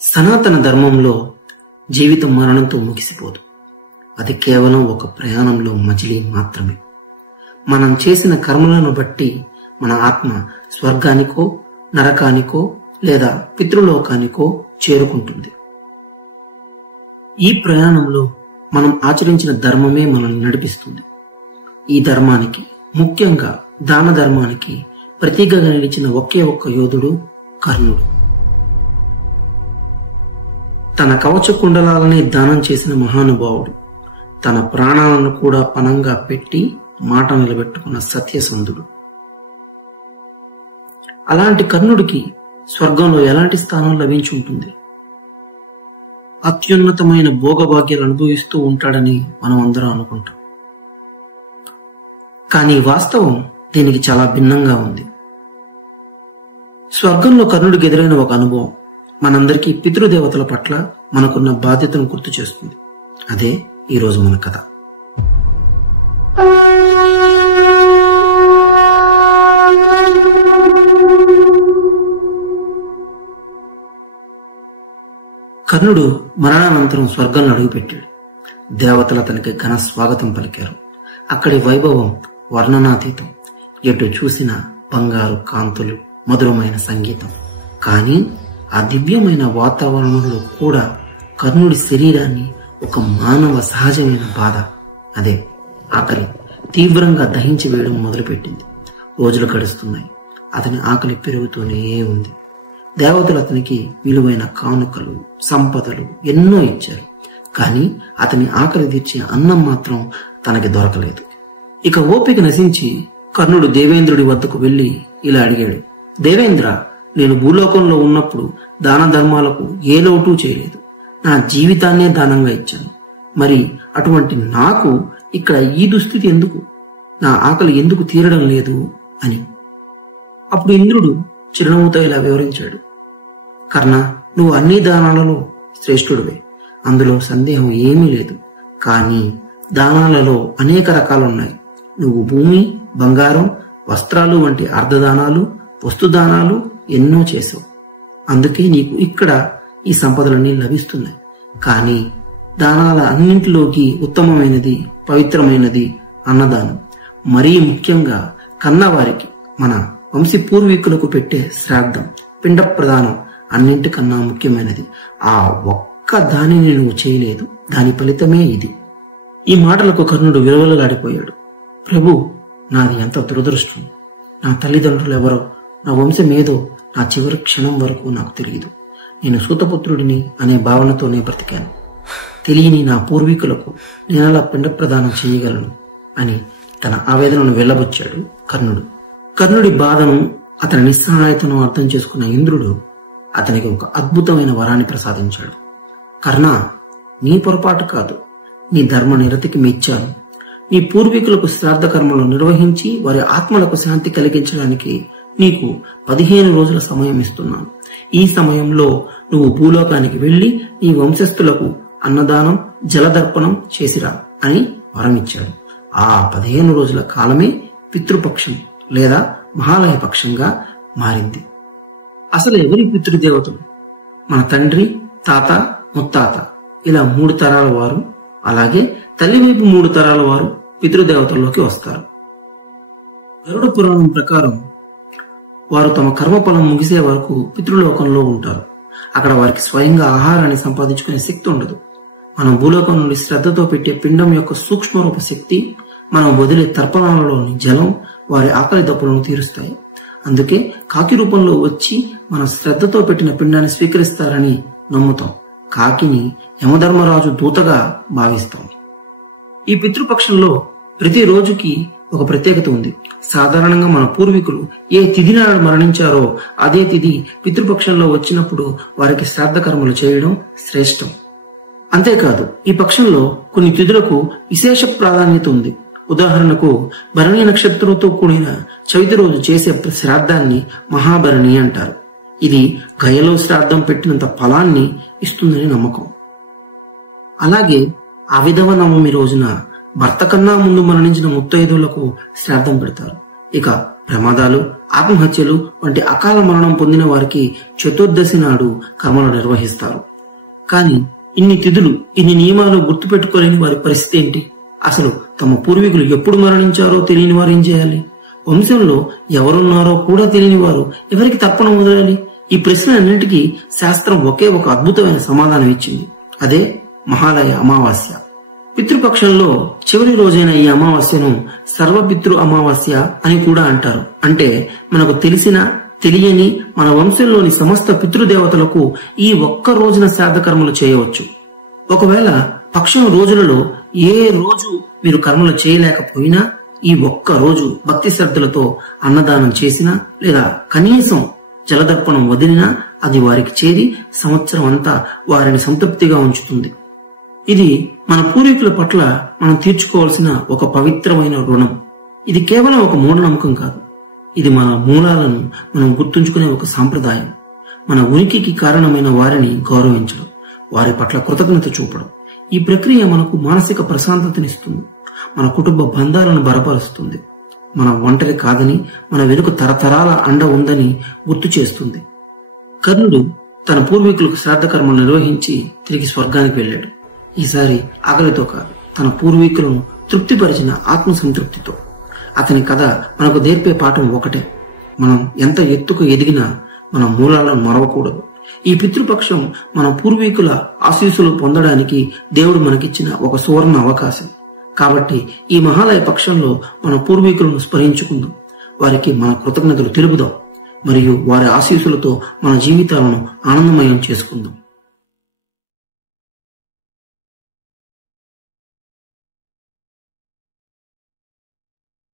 సనాతన ధర్మంలో జీవితం మరణంతో ముగిసిపోదు. అది కేవలం ఒక ప్రయాణంలో మజిలీ మాత్రమే. మనం చేసిన కర్మలను బట్టి మన ఆత్మ స్వర్గానికో నరకానికో లేదా పితృలోకానికో చేరుకుంటుంది. ఈ ప్రయాణంలో మనం ఆచరించిన ధర్మమే మనల్ని నడిపిస్తుంది. ఈ ధర్మానికి, ముఖ్యంగా దాన ధర్మానికి ప్రతీకగా నిలిచిన ఒకే ఒక్క యోధుడు కర్ణుడు. తన కవచ కుండలాలనే దానం చేసిన మహానుభావుడు, తన ప్రాణాలను కూడా పణంగా పెట్టి మాట నిలబెట్టుకున్న సత్యసంధుడు. అలాంటి కర్ణుడికి స్వర్గంలో ఎలాంటి స్థానం లభించి ఉంటుంది? అత్యున్నతమైన భోగభాగ్యాలు అనుభవిస్తూ ఉంటాడని మనం అందరం అనుకుంటాం. కానీ వాస్తవం దీనికి చాలా భిన్నంగా ఉంది. స్వర్గంలో కర్ణుడికి ఎదురైన ఒక అనుభవం మనందరికీ పితృదేవతల పట్ల మనకున్న బాధ్యతను గుర్తు చేస్తుంది. అదే ఈరోజు మన కథ. కర్ణుడు మరణానంతరం స్వర్గంలో అడుగుపెట్టాడు. దేవతలు అతనికి ఘన స్వాగతం పలికారు. అక్కడి వైభవం వర్ణనాతీతం. ఎటు చూసిన బంగారు కాంతులు, మధురమైన సంగీతం. కానీ ఆ దివ్యమైన వాతావరణంలో కూడా కర్ణుడి శరీరాన్ని ఒక మానవ సహజమైన బాధ, అదే ఆకలి, తీవ్రంగా దహించి వేయడం మొదలుపెట్టింది. రోజులు గడుస్తున్నాయి. అతని ఆకలి పెరుగుతూనే ఉంది. దేవతలు అతనికి విలువైన కానుకలు, సంపదలు ఎన్నో ఇచ్చారు. కానీ అతని ఆకలి తీర్చే అన్నం మాత్రం తనకి దొరకలేదు. ఇక ఓపిక నశించి కర్ణుడు దేవేంద్రుడి వద్దకు వెళ్లి ఇలా అడిగాడు. దేవేంద్ర, నేను భూలోకంలో ఉన్నప్పుడు దాన ధర్మాలకు ఏ లోటు చేయలేదు. నా జీవితాన్నే దానంగా ఇచ్చాను. మరి అటువంటి నాకు ఇక్కడ ఈ దుస్థితి ఎందుకు? నా ఆకలి ఎందుకు తీరడం లేదు అని. అప్పుడు ఇంద్రుడు చిరునవ్వుతో ఇలా వివరించాడు. కర్ణ, నువ్వు అన్ని దానాలలో శ్రేష్ఠుడివే, అందులో సందేహం ఏమీ లేదు. కానీ దానాలలో అనేక రకాలున్నాయి. నువ్వు భూమి, బంగారం, వస్త్రాలు వంటి అర్ధదానాలు, వస్తుదానాలు ఎన్నో చేసావు. అందుకే నీకు ఇక్కడ ఈ సంపదలన్నీ లభిస్తున్నాయి. కానీ దానాల అన్నింటిలోకి ఉత్తమమైనది, పవిత్రమైనది అన్నదానం. మరీ ముఖ్యంగా కన్నవారికి, మన వంశీ పూర్వీకులకు పెట్టే శ్రాద్ధం, పిండ ప్రదానం అన్నింటికన్నా ముఖ్యమైనది. ఆ ఒక్క దానిని నువ్వు చేయలేదు. దాని ఫలితమే ఇది. ఈ మాటలకు కర్ణుడు విలువలాడిపోయాడు. ప్రభు, నాది ఎంత దురదృష్టం. నా తల్లిదండ్రులు ఎవరో, నా వంశమేదో నా చివరి క్షణం వరకు నాకు తెలియదు. నేను సూతపుత్రుడిని అనే భావనతోనే బ్రతికాను. తెలియని నా పూర్వీకులకు నేనలా పిండ ప్రదానం చేయగలను అని తన ఆవేదనను వెళ్ళబుచ్చాడు కర్ణుడు. కర్ణుడి బాధను, అతని నిస్సహాయతను అర్థం చేసుకున్న ఇంద్రుడు అతనికి ఒక అద్భుతమైన వరాన్ని ప్రసాదించాడు. కర్ణ, నీ పొరపాటు కాదు, నీ ధర్మ నిరతికి మెచ్చాను. నీ పూర్వీకులకు శ్రాద్ధ కర్మలు నిర్వహించి వారి ఆత్మలకు శాంతి కలిగించడానికి నీకు 15 రోజుల సమయం ఇస్తున్నాను. ఈ సమయంలో నువ్వు భూలోకానికి వెళ్లి నీ వంశస్థులకు అన్నదానం, జలదర్పణం చేసిరా అని వరమిచ్చాడు. ఆ 15 రోజుల కాలమే పితృపక్షం లేదా మహాలయ పక్షంగా మారింది. అసలు ఎవరి పితృదేవతలు? మన తండ్రి, తాత, ముత్తాత ఇలా 3 తరాల వారు, అలాగే తల్లివైపు 3 తరాల వారు పితృదేవతల్లోకి వస్తారు. గరుడ పురాణం ప్రకారం వారు తమ కర్మఫలం ముగిసే వరకు పితృలోకంలో ఉంటారు. అక్కడ వారికి స్వయంగా ఆహారాన్ని సంపాదించుకునే శక్తి ఉండదు. మనం భూలోకం నుండి శ్రద్ధతో పెట్టే పిండం యొక్క సూక్ష్మరూప శక్తి, మనం వదిలే తర్పణాలలోని జలం వారి ఆకలి దప్పులను తీరుస్తాయి. అందుకే కాకి రూపంలో వచ్చి మన శ్రద్ధతో పెట్టిన పిండాన్ని స్వీకరిస్తారని నమ్ముతాం. కాకిని యమధర్మరాజు దూతగా భావిస్తాం. ఈ పితృపక్షంలో ప్రతి రోజుకి ఒక ప్రత్యేకత ఉంది. సాధారణంగా మన పూర్వీకులు ఏ తిథి నాడు మరణించారో అదే తిథి పితృపక్షంలో వచ్చినప్పుడు వారికి శ్రాద్ధ కర్మలు చేయడం శ్రేష్టం. అంతేకాదు, ఈ పక్షంలో కొన్ని తిథులకు విశేష ప్రాధాన్యత ఉంది. ఉదాహరణకు భరణి నక్షత్రంతో కూడిన చవితి రోజు చేసే శ్రాద్ధాన్ని మహాభరణి అంటారు. ఇది గయలో శ్రాద్ధం పెట్టినంత ఫలాన్ని ఇస్తుందని నమ్మకం. అలాగే అవిధవ నవమి రోజున భర్త కన్నా ముందు మరణించిన ముత్తైదువులకు శ్రాద్ధం పెడతారు. ఇక ప్రమాదాలు, ఆత్మహత్యలు వంటి అకాల మరణం పొందిన వారికి చతుర్దశి నాడు కర్మలు నిర్వహిస్తారు. కానీ ఇన్ని తిథులు, ఇన్ని నియమాలు గుర్తుపెట్టుకోలేని వారి పరిస్థితి ఏంటి? అసలు తమ పూర్వీకులు ఎప్పుడు మరణించారో తెలియని వారు ఏం చేయాలి? వంశంలో ఎవరున్నారో కూడా తెలియని వారు ఎవరికి తర్పణం వదలాలి? ఈ ప్రశ్నలన్నింటికీ శాస్త్రం ఒకే ఒక అద్భుతమైన సమాధానం ఇచ్చింది. అదే మహాలయ అమావాస్య. పితృపక్షంలో చివరి రోజైన ఈ అమావాస్యను సర్వపితృ అమావాస్య అని కూడా అంటారు. అంటే మనకు తెలిసిన తెలియని మన వంశంలోని సమస్త పితృదేవతలకు ఈ ఒక్క రోజున శ్రాద్ధ కర్మలు చేయవచ్చు. ఒకవేళ పక్షం రోజులలో ఏ రోజు మీరు కర్మలు చేయలేకపోయినా ఈ ఒక్క రోజు భక్తి శ్రద్ధలతో అన్నదానం చేసినా లేదా కనీసం జలదర్పణం వదిలినా అది వారికి చేరి సంవత్సరం అంతా వారిని సంతృప్తిగా ఉంచుతుంది. ఇది మన పూర్వీకుల పట్ల మనం తీర్చుకోవాల్సిన ఒక పవిత్రమైన రుణం. ఇది కేవలం ఒక మూఢనమ్మకం కాదు. ఇది మన మూలాలను మనం గుర్తుంచుకునే ఒక సాంప్రదాయం. మన ఉనికికి కారణమైన వారిని గౌరవించడం, వారి పట్ల కృతజ్ఞత చూపడం. ఈ ప్రక్రియ మనకు మానసిక ప్రశాంతతనిస్తుంది, మన కుటుంబ బంధాలను బలపరుస్తుంది, మన ఒంటరి కాదని, మన వెనుక తరతరాల అండ ఉందని గుర్తు చేస్తుంది. కర్ణుడు తన పూర్వీకులకు శ్రాద్ధ కర్మలు నిర్వహించి తిరిగి స్వర్గానికి వెళ్ళాడు. ఈసారి ఆకలితో కాదు, తన పూర్వీకులను తృప్తిపరిచిన ఆత్మ సంతృప్తితో. అతని కథ మనకు నేర్పే పాఠం ఒకటే: మనం ఎంత ఎత్తుకు ఎదిగినా మన మూలాలను మరవకూడదు. ఈ పితృపక్షం మన పూర్వీకుల ఆశీస్సులు పొందడానికి దేవుడు మనకిచ్చిన ఒక సువర్ణ అవకాశం. కాబట్టి ఈ మహాలయ పక్షంలో మన పూర్వీకులను స్మరించుకుందాం, వారికి మన కృతజ్ఞతలు తెలుపుదాం, మరియు వారి ఆశీస్సులతో మన జీవితాలను ఆనందమయం చేసుకుందాం.